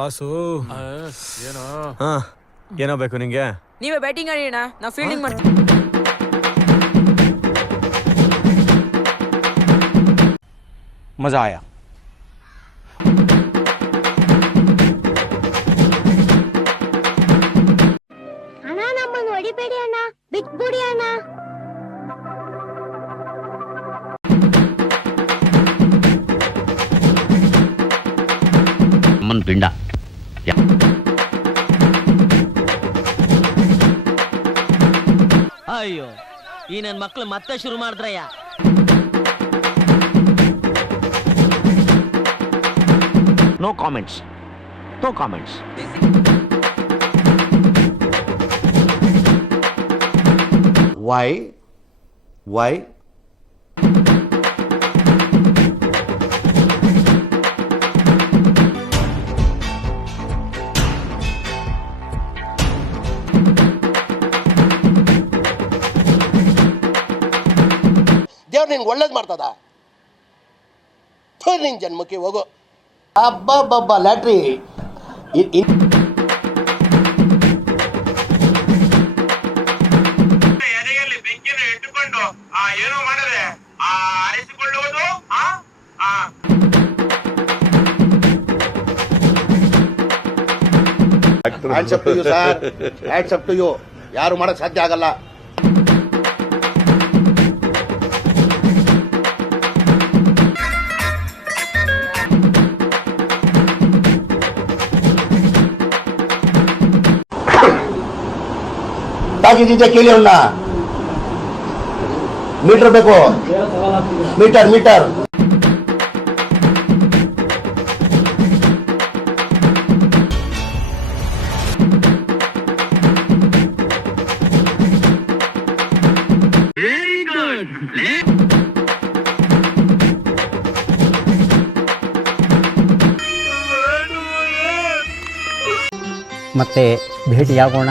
Toss ಏನೋ. ಹ ಏನೋ ಬೇಕು ನಿಂಗೆ? ನೀವೇ ಬ್ಯಾಟಿಂಗ್ ಆಡಿ ಅಣ್ಣ ನಾವು ಫೀಲ್ಡಿಂಗ್ ಮಾಡ್ತೀವಿ. ಮಜಾ ಆಯಾ? ಅಣ್ಣ ನಮ್ಮನ್ನು ಹೊಡಿಬೇಡಿ ಅಣ್ಣ ಬಿಟ್ಬಿಡಿ ಅಣ್ಣ. ಅಮ್ಮನ ಪಿಂಡ. ಅಯ್ಯೋ ಈ ನನ್ ಮಕ್ಳು ಮತ್ತೆ ಶುರು ಮಾಡಿದ್ರಯ್ಯ no comments no comments why why ನಿನ್ಗೆ ಒಳ್ಳೇದು ಮಾಡ್ತದ? ನಿನ್ ಜನ್ಮಕ್ಕೆ ಹೋಗು. ಅಬ್ಬಬ್ಬಬ್ಬ ಲ್ಯಾಟ್ರಿ. ಎದೆಯಲ್ಲಿ ಬೆಂಕಿಯನ್ನು ಇಟ್ಟುಕೊಂಡು ಆ ಏನೋ ಮಾಡದೆ ಆ ಅರಿಸಿಕೊಳ್ಳುವುದು ಆ ಆ. Hands up to you sir hands up to you ಯಾರು ಮಾಡಕ್ ಸಾಧ್ಯ ಆಗಲ್ಲ. ತಾಗಿದ್ದಿದ್ದೆ ಕೇಳಿ ಅವನ್ನ ಮೀಟರ್ ಬೇಕು ಮೀಟರ್ ಮೀಟರ್ ಮತ್ತೆ ಭೇಟಿಯಾಗೋಣ